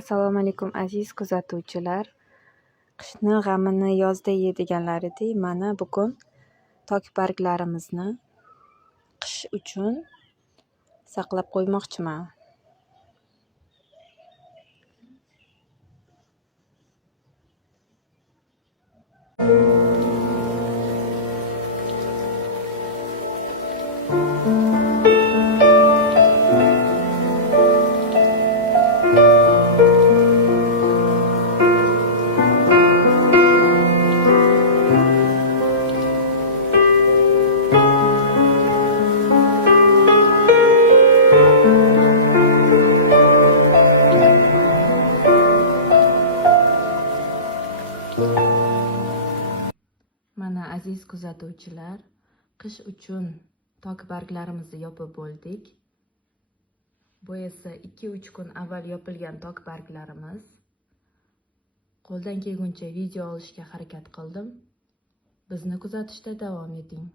Assalomu alaykum aziz kuzatuvchilar. Qishni g'amini yozda ye deganlar edi. Mana bugun tok barglarimizni qish uchun saqlab qo'ymoqchiman. Mana aziz kuzatuvchilar, qish uchun tok barglarimizni yopib bo'ldik. Bu esa 2-3 kun avval yopilgan tok barglarimiz. Qo'ldan kelguncha video olishga harakat qildim. Bizni kuzatishda davom eting.